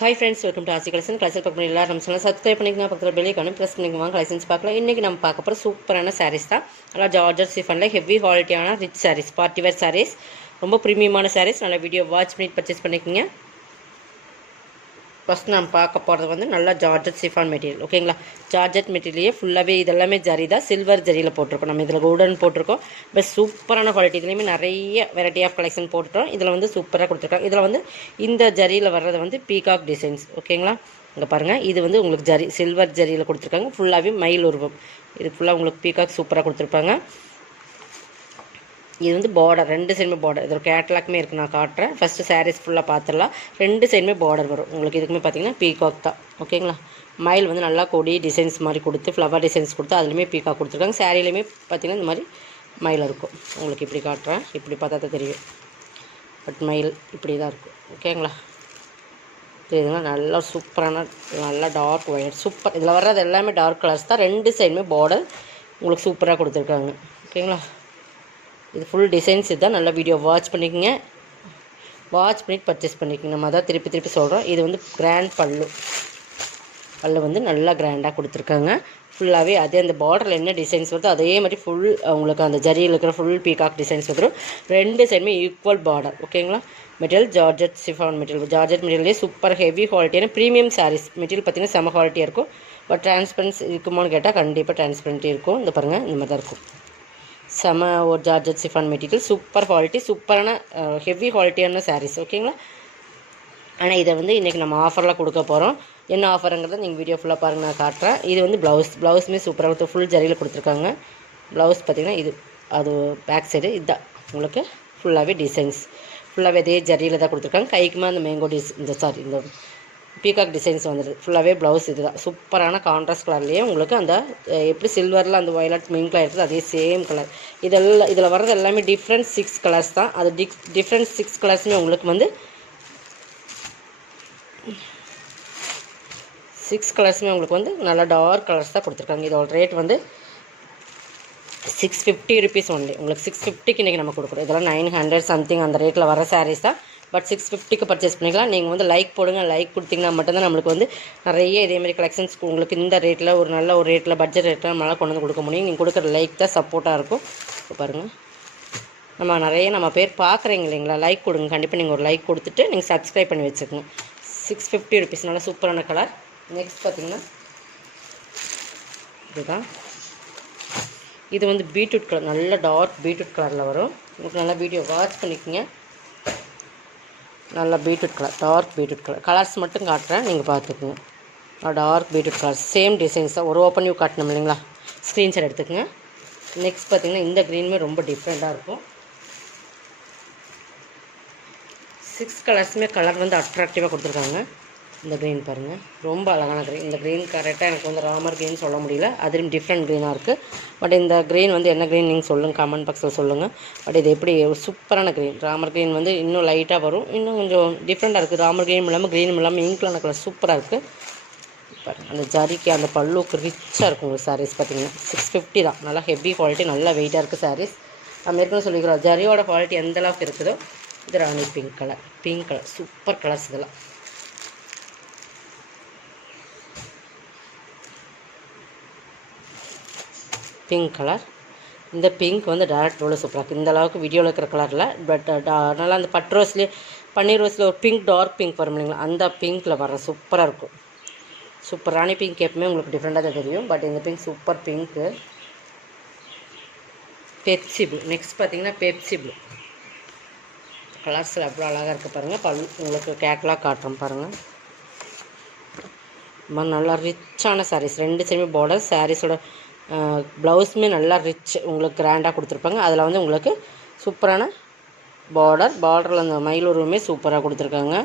Hi friends, welcome to Aasi collection. Collection பார்க்க எல்லாரும் நம்ம சேனல் சப்ஸ்கிரைப் பண்ணிக்கலாம், பக்கத்தில் பெல் ஐக்கானும் ப்ரெஸ் பண்ணிக்குவாங்க. கலெக்ஷன்ஸ் பார்க்கலாம். இன்றைக்கி நம்ம பார்க்க போகிற சூப்பரான சாரீஸ் தான். நல்லா ஜார்ஜர் சிஃபானில் ஹெவி குவாலிட்டியான rich sarees, party wear sarees, ரொம்ப ப்ரீமியமான சாரீஸ். நல்லா வீடியோ வாட்ச் பண்ணி பர்ச்சேஸ் பண்ணிக்கோங்க. ஃபஸ்ட் நம்ம பார்க்க போகிறது வந்து நல்லா ஜார்ஜட் சிஃபான் மெட்டீரியல். ஓகேங்களா, ஜார்ஜட் மெட்டீரியலே ஃபுல்லாகவே இதெல்லாமே ஜரி தான், சில்வர் ஜரியில் போட்டிருக்கோம். நம்ம இதில் கோல்டன் போட்டிருக்கோம். பட் சூப்பரான குவாலிட்டி. இதுலேயுமே நிறைய வெரைட்டி ஆஃப் கலெக்ஷன் போட்டுட்டோம். இதில் வந்து சூப்பராக கொடுத்துருக்காங்க. இதில் வந்து இந்த ஜரியில் வர்றது வந்து பீகாக் டிசைன்ஸ். ஓகேங்களா, இங்கே பாருங்கள், இது வந்து உங்களுக்கு ஜரி சில்வர் ஜரியில் கொடுத்துருக்காங்க. ஃபுல்லாகவே மயில் உருவம். இது ஃபுல்லாக உங்களுக்கு பீகாக் சூப்பராக கொடுத்துருப்பாங்க. இது வந்து பார்டர், ரெண்டு சைடுமே பார்டர். இது ஒரு கேட்லாக்குமே இருக்குது, நான் காட்டுறேன். ஃபஸ்ட்டு சாரீஸ் ஃபுல்லாக பார்த்துடலாம். ரெண்டு சைடுமே பார்டர் வரும் உங்களுக்கு. இதுக்குமே பார்த்தீங்கன்னா பீகாக் தான். ஓகேங்களா, மயில் வந்து நல்லா கொடி டிசைன்ஸ் மாதிரி கொடுத்து, ஃப்ளவர் டிசைன்ஸ் கொடுத்து, அதுலேயுமே பீகாக் கொடுத்துருக்காங்க. சாரிலையுமே பார்த்தீங்கன்னா இந்த மாதிரி மயில் இருக்கும். உங்களுக்கு இப்படி காட்டுறேன், இப்படி பார்த்தா தான் தெரியும். பட் மயில் இப்படி தான் இருக்கும். ஓகேங்களா, தெரியுதுங்களா, நல்லா சூப்பரான நல்லா டார்க் ஒயிட் சூப்பர். இதில் வர்றது எல்லாமே டார்க் கலர்ஸ் தான். ரெண்டு சைடுமே பார்டர் உங்களுக்கு சூப்பராக கொடுத்துருக்காங்க. ஓகேங்களா, இது ஃபுல் டிசைன்ஸ் இதுதான். நல்லா வீடியோ வாட்ச் பண்ணிக்கோங்க. வாட்ச் பண்ணிட்டு பர்ச்சேஸ் பண்ணிக்கோங்க. நம்ம அதான் திருப்பி திருப்பி சொல்கிறோம். இது வந்து கிராண்ட் பல்லு வந்து நல்லா கிராண்டாக கொடுத்துருக்காங்க. ஃபுல்லாகவே அதே அந்த பார்டரில் என்ன டிசைன்ஸ் வருதோ அதே மாதிரி ஃபுல் உங்களுக்கு அந்த ஜரியில் இருக்கிற ஃபுல் பீகாக் டிசைன்ஸ் வந்துடும். ரெண்டு சைடுமே ஈக்குவல் பார்டர். ஓகேங்களா, material georgette chiffon material. Georgette மெட்டீரியலே சூப்பர் ஹெவி குவாலிட்டியான ப்ரீமியம் சாரீஸ். மெட்டீரியல் பார்த்திங்கன்னா செம குவாலிட்டியாக இருக்கும். பட் டிரான்ஸ்பரன்ஸ் இருக்குமோன்னு கேட்டால் கண்டிப்பாக டிரான்ஸ்பரண்ட்டி இருக்கும். இந்த பாருங்கள், இந்த மாதிரி தான் இருக்கும். செம ஒரு georgette chiffon material, super quality, சூப்பரான ஹெவி குவாலிட்டியான சாரீஸ். ஓகேங்களா, ஆனால் இதை வந்து இன்றைக்கி நம்ம ஆஃபரில் கொடுக்க போகிறோம். என்ன ஆஃபருங்கிறத நீங்கள் வீடியோ ஃபுல்லாக பாருங்கள், நான் காட்டுறேன். இது வந்து ப்ளவுஸுமே சூப்பராக கொடுத்து ஃபுல் ஜரியில் கொடுத்துருக்காங்க. ப்ளவுஸ் பார்த்திங்கன்னா இது அது பேக் சைடு இதுதான் உங்களுக்கு ஃபுல்லாகவே டிசைன்ஸ். ஃபுல்லாகவே அதே ஜரியில் தான் கொடுத்துருக்காங்க. கைக்குமே அந்த மேங்கோ இந்த பீகாக் டிசைன்ஸ் வந்துடுது. ஃபுல்லாகவே ப்ளவுஸ் இது தான். சூப்பரான கான்ட்ராஸ்ட் கலர்லேயே உங்களுக்கு அந்த எப்படி சில்வரில் அந்த வயலட் மின் கலர் இருக்குது அதே சேம் கலர். இதில் வர்றது எல்லாமே டிஃப்ரெண்ட் 6 கலர்ஸ் தான். அது டிஃப்ரெண்ட் 6 கலர்ஸுமே உங்களுக்கு வந்து 6 கலர்ஸுமே உங்களுக்கு வந்து நல்லா டார்க் கலர்ஸ் தான் கொடுத்துருக்காங்க. இதோட ரேட் வந்து 650 ருபீஸ் ஒன்லி. உங்களுக்கு 650க்கு இன்றைக்கி நம்ம கொடுக்குறோம். இதெல்லாம் 900 சம்திங் அந்த ரேட்டில் வர சாரீஸ் தான். பட் 650க்கு பர்ச்சேஸ் பண்ணிக்கலாம். நீங்கள் வந்து லைக் போடுங்க. லைக் கொடுத்தீங்கன்னா மட்டும்தான் நம்மளுக்கு வந்து நிறைய இதேமாதிரி கலெக்ஷன்ஸ் உங்களுக்கு இந்த ரேட்டில் ஒரு நல்ல ஒரு ரேட்டில் பட்ஜெட் ரேட்டில் நம்மளால் கொண்டு வந்து கொடுக்க முடியும். நீங்கள் கொடுக்குற லைக் தான் சப்போர்ட்டாக இருக்கும். இப்போ பாருங்கள், நம்ம பேர் பார்க்குறீங்க இல்லைங்களா, லைக் கொடுங்க. கண்டிப்பாக நீங்கள் ஒரு லைக் கொடுத்துட்டு நீங்கள் சப்ஸ்கிரைப் பண்ணி வச்சுக்கோங்க. 650 ருபீஸ், நல்லா சூப்பரான கலர். நெக்ஸ்ட் பார்த்திங்கன்னா இதுதான். இது வந்து பீட்ரூட் கலர், நல்ல டார்க் பீட்ரூட் கலரில் வரும். உங்களுக்கு நல்லா வீடியோ வாட்ச் பண்ணிக்கோங்க. நல்லா beetroot colour, dark beetroot colour. Colours மட்டும் காட்டுறேன், நீங்கள் பார்த்துக்குங்க. Dark beetroot colour, same designs தான். ஒரு ஓப்பன் வியூ காட்டணும் இல்லைங்களா, ஸ்க்ரீன்ஷாட் எடுத்துக்கோங்க. நெக்ஸ்ட் பார்த்திங்கன்னா இந்த க்ரீனுமே ரொம்ப டிஃப்ரெண்ட்டாக இருக்கும். 6 கலர்ஸுமே கலர் வந்து அட்ராக்டிவாக கொடுத்துருக்காங்க. இந்த க்ரீன் பாருங்கள், ரொம்ப அழகான க்ரீன். இந்த க்ரீன் கரெக்டாக எனக்கு வந்து ராமர் க்ரீன் சொல்ல முடியல, அதுலேயும் டிஃப்ரெண்ட் க்ரீனாக இருக்குது. பட் இந்த க்ரீன் வந்து என்ன க்ரீன் நீங்கள் சொல்லுங்கள், கமெண்ட் பாக்ஸில் சொல்லுங்கள். பட் இது எப்படி ஒரு சூப்பரான க்ரீன். ராமர் க்ரீன் வந்து இன்னும் லைட்டாக வரும், இன்னும் கொஞ்சம் டிஃப்ரெண்ட்டாக இருக்குது. ராமர் க்ரீன் இல்லாமல் க்ரீனும் இல்லாமல் இங்க்லான கலர் சூப்பராக இருக்குது. பாருங்கள், அந்த ஜரிக்கு அந்த பல்லுக்கு ரிச்சாக இருக்கும் உங்களுக்கு சாரீஸ். பார்த்திங்கன்னா 650 தான். நல்லா ஹெவி குவாலிட்டி, நல்லா வெயிட்டாக இருக்குது சாரீஸ். நம்ம ஏற்கனவே சொல்லிக்கிறோம் ஜரியோட குவாலிட்டி எந்த அளவுக்கு இருக்குதோ. இது ராணி பிங்க் கலர் சூப்பர் கலர்ஸ். இதெல்லாம் பிங்க் கலர். இந்த பிங்க் வந்து டேரக்ட் ரோவில் சூப்பராக இருக்குது. இந்த அளவுக்கு வீடியோவில் இருக்கிற கலரில். பட் நல்லா அந்த பட் ரோஸ்லேயே பன்னீர் ரோஸில் ஒரு பிங்க் டார்க் பிங்க் வரும் இல்லைங்களா, அந்த பிங்க்கில் வர சூப்பராக இருக்கும். சூப்பர் ராணி பிங்க் எப்பவுமே உங்களுக்கு டிஃப்ரெண்ட்டாக தான் தெரியும். பட் இந்த pink super pink. Pepsi blue. Next பார்த்திங்கன்னா பெப்சி ப்ளூ. கலர்ஸில் எவ்வளோ அழகாக இருக்குது பாருங்கள். உங்களுக்கு கேட்லாக் காட்டுறோம் பாருங்கள். நல்லா ரிச்சான சாரீஸ். ரெண்டு சைடுமே பார்டர். சாரீஸோட ப்ளவுஸுமே நல்லா ரிச் உங்களுக்கு கிராண்டாக கொடுத்துருப்பாங்க. அதில் வந்து உங்களுக்கு சூப்பரான பார்டரில் அந்த மயிலூருமே சூப்பராக கொடுத்துருக்காங்க.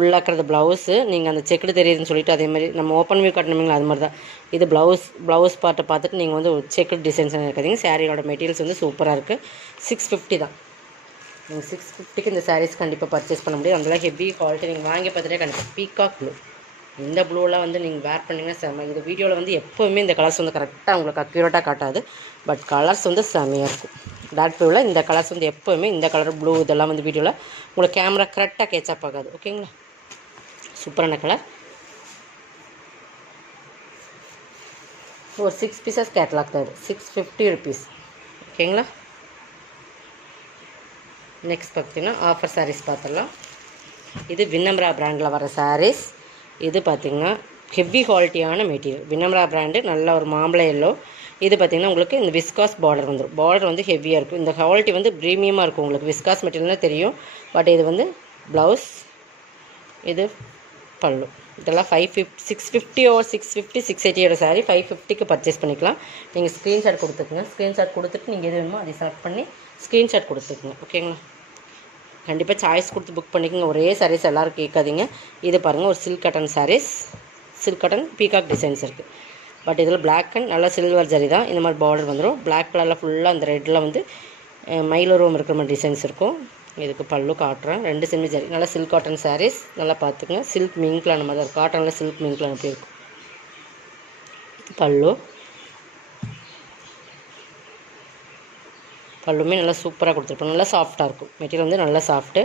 உள்ளாக்கிறது ப்ளவுஸு. நீங்கள் அந்த செக்குடு தெரியுதுன்னு சொல்லிவிட்டு அதேமாதிரி நம்ம ஓப்பன் வியூ காட்டணுங்களா, அது மாதிரி தான். இது ப்ளவுஸ் பார்ட்டை பார்த்துட்டு நீங்கள் வந்து செக்குடு டிசைன்ஸ் இருக்காதீங்க. சாரியோட மெட்டீரியல்ஸ் வந்து சூப்பராக இருக்குது. 650 தான். நீங்கள் 650க்கு இந்த சாரீஸ் கண்டிப்பாக பர்ச்சேஸ் பண்ண முடியும். அதெல்லாம் ஹெவி குவாலிட்டி. நீங்கள் வாங்கி பார்த்துட்டே கண்டிப்பாக பீகாக் ப்ளூ. இந்த ப்ளூலாம் வந்து நீங்கள் வேர் பண்ணிங்கன்னா செம்ம. இது வீடியோவில் வந்து எப்போவுமே இந்த கலர்ஸ் வந்து கரெக்டாக உங்களுக்கு அக்யூரேட்டாக காட்டாது. பட் கலர்ஸ் வந்து செம்மையாக இருக்கும். டார்க் ப்ளூவில் இந்த கலர்ஸ் வந்து எப்போவுமே இந்த கலர் ப்ளூ இதெல்லாம் வந்து வீடியோவில் உங்களுக்கு கேமரா கரெக்டாக கேட்சப் ஆகாது. ஓகேங்களா, சூப்பரான கலர். ஒரு 6 பீசஸ் கேட்லாக் தான் இது, 650 rupees. ஓகேங்களா. நெக்ஸ்ட் பார்த்திங்கன்னா ஆஃபர் சாரீஸ் பார்த்துடலாம். இது வினம்ரா பிராண்டில் வர சாரீஸ். இது பார்த்திங்கன்னா ஹெவி குவாலிட்டியான மெட்டீரியல். வினம்ரா பிராண்டு, நல்ல ஒரு மாம்பழ எல்லோ. இது பார்த்திங்கன்னா உங்களுக்கு இந்த விஸ்காஸ் பார்டர் வந்துடும். பார்டர் வந்து ஹெவியாக இருக்கும். இந்த குவாலிட்டி வந்து ப்ரீமியமாக இருக்கும். உங்களுக்கு விஸ்காஸ் மெட்டீரியல்னால் தெரியும். பட் இது வந்து ப்ளவுஸ், இது பல்லு. இதெல்லாம் 650 or 650 680 சாரீ 550க்கு பர்ச்சேஸ் பண்ணிக்கலாம். நீங்கள் ஸ்க்ரீன்ஷாட் கொடுத்துக்குங்க. ஸ்க்ரீன்ஷாட் கொடுத்துட்டு நீங்கள் எது வேணுமோ அதை செலக்ட் பண்ணி ஸ்க்ரீன்ஷாட் கொடுத்துக்குங்க. ஓகேங்களா, கண்டிப்பாக சாய்ஸ் கொடுத்து புக் பண்ணிக்கோங்க. ஒரே சாரீஸ் எல்லோரும் கேட்காதீங்க. இது பாருங்கள், ஒரு silk cotton sarees. Silk cotton peacock designs இருக்குது. பட் இதில் பிளாக் அண்ட் நல்லா சில்வர் ஜரி தான். இந்த மாதிரி பார்டர் வந்துடும். பிளாக் கலரில் ஃபுல்லாக அந்த ரெட்டில் வந்து மயிலோரம் இருக்கிற மாதிரி டிசைன்ஸ் இருக்கும். இதுக்கு பல்லு காட்டுறேன். 2 செமி ஜரி, நல்லா சில்க் காட்டன் சாரீஸ். நல்லா பார்த்துக்குங்க. சில்க் மிங்க்ல அந்த மாதிரி இருக்கும். காட்டனில் சில்க் மிங்க்ல அப்படி இருக்கும். பல்லு, பல்லுமே நல்லா சூப்பராக கொடுத்துருப்போம். நல்லா சாஃப்டாக இருக்கும். மெட்டீரியல் வந்து நல்லா சாஃப்ட்டு.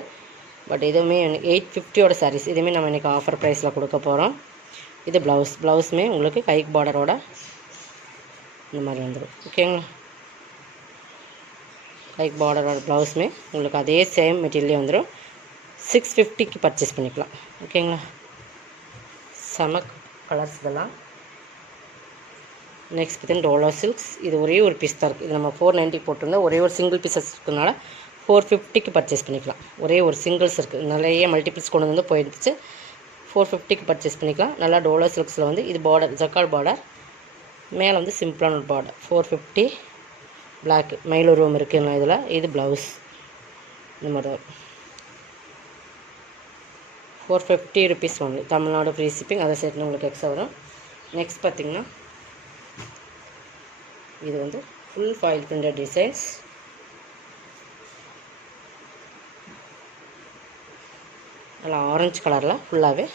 பட் இதுவுமே 850யோட சாரீஸ். இதுவுமே நம்ம இன்றைக்கி ஆஃபர் ப்ரைஸில் கொடுக்க போகிறோம். இது ப்ளவுஸுமே உங்களுக்கு கைக் பார்டரோட இந்த மாதிரி வந்துடும். ஓகேங்களா, கைக் பார்டரோட ப்ளவுஸுமே உங்களுக்கு அதே சேம் மெட்டீரியலே வந்துடும். 650க்கு பர்ச்சேஸ் பண்ணிக்கலாம். ஓகேங்களா, செம கலர்ஸ் இதெல்லாம். நெக்ஸ்ட் பார்த்தீங்கன்னா டோலா சில்க்ஸ். இது ஒரே ஒரு பீஸ் தான் இருக்குது. இது நம்ம 490 போட்டிருந்தா ஒரே ஒரு சிங்கிள் பீஸஸ் இருக்கிறதுனால 450க்கு பர்ச்சேஸ் பண்ணிக்கலாம். ஒரே ஒரு சிங்கிள்ஸ் இருக்குது. நிறைய மல்டிபிள்ஸ் கொண்டு வந்து போயிடுச்சு. 450க்கு பர்ச்சேஸ் பண்ணிக்கலாம். நல்லா டோலா சில்க்ஸில் வந்து இது பார்டர் ஜக்கால் பார்டர், மேலே வந்து சிம்பிளான ஒரு பார்டர். 450 பிளாக் மயிலூர்வம் இருக்குதுங்களா இதில். இது ப்ளவுஸ் இந்த மாதிரி தான் 450 rupees only. Tamil Nadu free shipping. அதை சேர்த்து உங்களுக்கு எக்ஸ்ட்ரா வரும். நெக்ஸ்ட் பார்த்திங்கன்னா இது வந்து ஃபுல் ஃபாயில் பிரிண்டட் டிசைன்ஸ். நல்லா ஆரஞ்சு கலரில் ஃபுல்லாகவே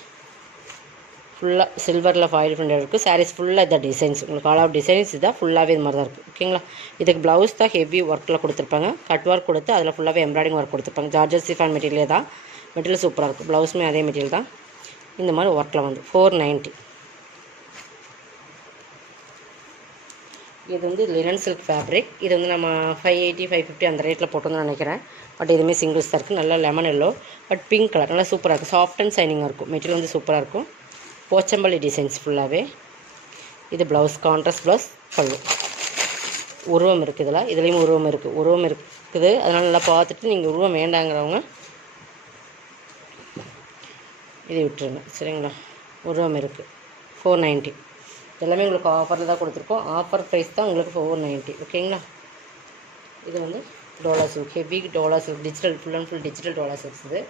சில்வரில் ஃபாயில் பிரிண்டட் இருக்குது. சாரீஸ் ஃபுல்லாக இதான் டிசைன்ஸ். உங்களுக்கு ஆல் ஆஃப் டிசைன்ஸ் இதான் ஃபுல்லாகவே இது மாதிரி தான் இருக்குது. ஓகேங்களா, இதுக்கு ப்ளவுஸ் தான் ஹெவி ஒர்க்கில் கொடுத்துருப்பாங்க. கட் ஒர்க் கொடுத்து அதில் ஃபுல்லாகவே எம்ப்ராய்டிங் ஒர்க் கொடுத்துருப்பாங்க. ஜார்ஜஸ் சிஃபான் மெட்டீரியல் தான். மெட்டீரியல் சூப்பராக இருக்கும். ப்ளவுஸுமே அதே மெட்டீரியல் தான். இந்த மாதிரி ஒர்க்கில் வந்து 490. இது வந்து லினன் சில்க் ஃபேப்ரிக். இது வந்து நம்ம 580 550 அந்த ரேட்டில் போட்டோம்னு நினைக்கிறேன். பட் இதுவுமே சிங்கிள்ஸ் தான் இருக்குது. நல்லா lemon yellow but pink colour. நல்லா சூப்பராக இருக்கும். சாஃப்ட் அண்ட் சைனிங்காக இருக்கும். மெட்டீரியல் வந்து சூப்பராக இருக்கும். போச்சம்பள்ளி டிசைன்ஸ் ஃபுல்லாகவே. இது ப்ளவுஸ், கான்ட்ராஸ்ட் ப்ளவுஸ், பல்லு. உருவம் இருக்குது இதில். இதுலேயும் உருவம் இருக்குது. அதனால் நல்லா பார்த்துட்டு நீங்கள் உருவம் வேண்டாங்கிறவங்க இதை விட்டுருங்க. சரிங்களா, உருவம் இருக்குது. 490. எல்லாமே உங்களுக்கு ஆஃபரில் தான் கொடுத்துருக்கோம். ஆஃபர் ப்ரைஸ் தான் உங்களுக்கு 490. ஓகேங்களா, இது வந்து Dola silk, heavy Dola silk, digital full and full digital Dola silks. இது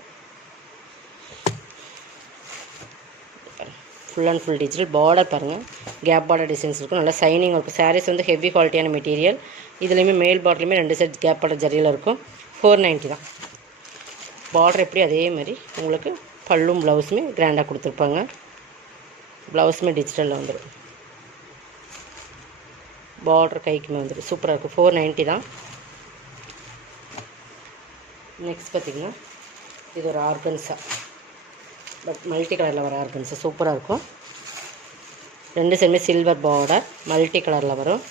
full and full digital. Border பாருங்கள், கேப் பார்டர் டிசைன்ஸ் இருக்கும். நல்லா சைனிங் இருக்கும். சாரீஸ் வந்து ஹெவி குவாலிட்டியான மெட்டீரியல். இதுலேயுமே மேல் பார்டர்லையுமே 2 செட் கேப் பார்டர் ஜரியில் இருக்கும். 490 தான். பார்டர் எப்படி அதே மாதிரி உங்களுக்கு பல்லும் ப்ளவுஸுமே கிராண்டாக கொடுத்துருப்பாங்க. ப்ளவுஸுமே டிஜிட்டலில் வந்துடும். பார்டர் கைக்குமே வந்துடும். சூப்பராக இருக்கும். 490 தான். நெக்ஸ்ட் பார்த்திங்கன்னா இது ஒரு ஆர்கன்ஸா, பட் மல்டி கலரில் வர ஆர்கன்ஸா சூப்பராக இருக்கும். 2 செம்மே சில்வர் பார்டர் மல்டி கலரில் வரும்.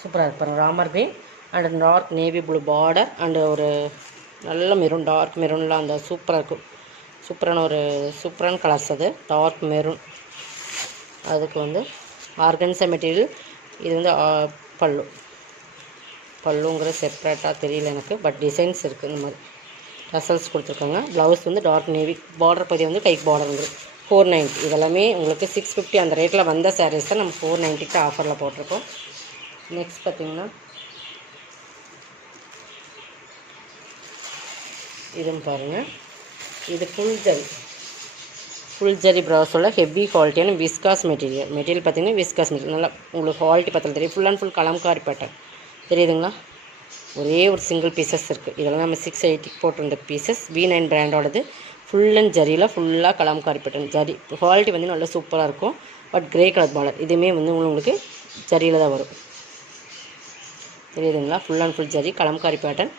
சூப்பராக இருக்கும். Ramar green and dark navy blue border and ஒரு நல்ல மெரூன், டார்க் மெரூன்லாம் அந்த சூப்பராக இருக்கும். சூப்பரான கலர்ஸ் அது. Dark maroon. அதுக்கு வந்து ஆர்கன்ஸா மெட்டீரியல். இது வந்து பல்லுங்கிற செப்ரேட்டாக தெரியல எனக்கு, பட் டிசைன்ஸ் இருக்குது. இந்த மாதிரி டசல்ஸ் கொடுத்துருக்காங்க. ப்ளவுஸ் வந்து டார்க் நேவி. பார்டர் பகுதி வந்து கைக்கு பார்டர் வந்து 490. இதெல்லாமே உங்களுக்கு 650 அந்த ரேட்டில் வந்த சாரீஸ் தான் நம்ம 490க்கு ஆஃபரில் போட்டிருக்கோம். நெக்ஸ்ட் பார்த்திங்கன்னா இதுவும் பாருங்கள். இது ஃபுல் ஜரி ப்ராஸோட ஹெவி குவாலிட்டியான விஸ்காஸ் மெட்டீரியல் பார்த்திங்கன்னா விஸ்காஸ் மெட்டீரியல். நல்லா உங்களுக்கு குவாலிட்டி பார்த்தாலும் தெரியும். Full and full Kalamkari pattern தெரியுதுங்களா. ஒரே ஒரு சிங்கிள் பீசஸ் இருக்குது. இதெல்லாம் நம்ம 680 போட்டிருந்த பீசஸ். V9 பிராண்டோடது. ஃபுல் அண்ட் ஜரியில் ஃபுல்லாக கலம்காரி பேட்டர்ன் ஜரி. குவாலிட்டி வந்து நல்லா சூப்பராக இருக்கும். But grey colour border. இதுவுமே வந்து உங்களுக்கு ஜரியில் தான் வரும். தெரியுதுங்களா? Full and full zari Kalamkari pattern.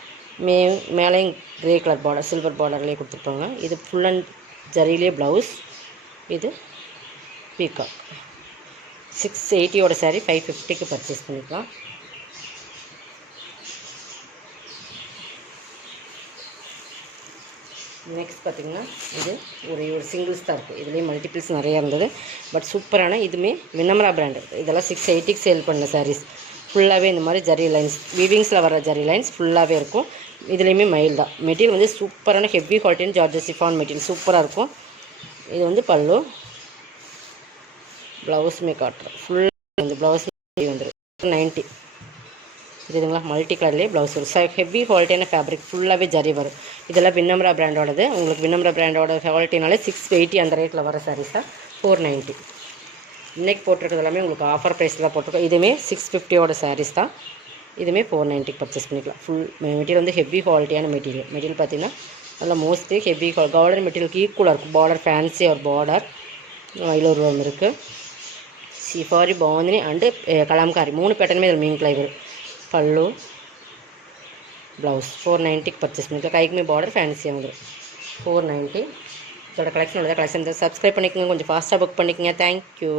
மேலேயும் கிரே கலர் பார்டர் சில்வர் பார்டர்லேயே கொடுத்துருப்பாங்க. இது ஃபுல் அண்ட் ஜரியிலே ப்ளவுஸ். இது பீகாக். 680 சாரீ 550க்கு பர்ச்சேஸ் பண்ணிக்கலாம். நெக்ஸ்ட் பார்த்திங்கன்னா இது ஒரு சிங்கிள்ஸ் தான் இருக்குது. இதுலேயே மல்டிபிள்ஸ் நிறையா இருந்தது. பட் சூப்பரான இதுவுமே வினம்ரா பிராண்டு. இதெல்லாம் 680க்கு சேல் பண்ண சாரீஸ். ஃபுல்லாகவே இந்த மாதிரி ஜரி லைன்ஸ் வீவிங்ஸில் வர ஜரி லைன்ஸ் ஃபுல்லாகவே இருக்கும். இதுலேயுமே மயில் தான். மெட்டீரியல் வந்து சூப்பரான ஹெவி குவாலிட்டின்னு ஜார்ஜஸ் சிஃபான் மெட்டீரியல் சூப்பராக இருக்கும். இது வந்து பல்லு. ப்ளவுஸுமே காட்டுறேன். ஃபுல்லாக வந்து ப்ளவுஸ் வந்துடும் 90. இதுங்களா? மல்டி கலர்லேயே ப்ளவுஸ் வரும். ஹெவி குவாலிட்டியான ஃபேப்ரிக் ஃபுல்லாகவே ஜரி வரும். இதெல்லாம் வினம்ரா பிராண்டோடது. உங்களுக்கு வினம்ரா பிராண்டோட குவாலிட்டினாலே 680 அந்த ரேட்டில் வர சாரீஸ் தான் 490. இன்றைக்கி போட்டிருக்கிறது எல்லாமே உங்களுக்கு ஆஃபர் ப்ரைஸில் போட்டிருக்கோம். இதுவுமே 650 சாரீஸ் தான். இதுவுமே 490 பர்ச்சேஸ் பண்ணிக்கலாம். ஃபுல் மெட்டீரியல் வந்து ஹெவி குவாலிட்டியான மெட்டீரியல் பார்த்திங்கன்னா நல்லா மோஸ்ட்லி ஹெவி கார்டன் மெட்டீரியலுக்கு ஈக்குவலாக இருக்கும். பார்டர் ஃபேன்சி ஒரு பார்டர் ஐலூர் இருக்குது. சிஃபாரி பாந்தினி அண்டு கலாம்காரி 3 பேட்டர்னுமே இதில் மீன் கிளை வரும். பல்லு ப்ளவுஸ் 490க்கு பர்ச்சேஸ் பண்ணிக்கலாம். கைக்குமே பார்டர் ஃபேன்சியாக வந்துடும் 490. இதோட கலெக்ஷன் உள்ளதாக கலெக்ஷன் சப்ஸ்கிரைப் பண்ணிக்கோங்க. கொஞ்சம் ஃபாஸ்ட்டாக புக் பண்ணிக்கோங்க. தேங்க்யூ.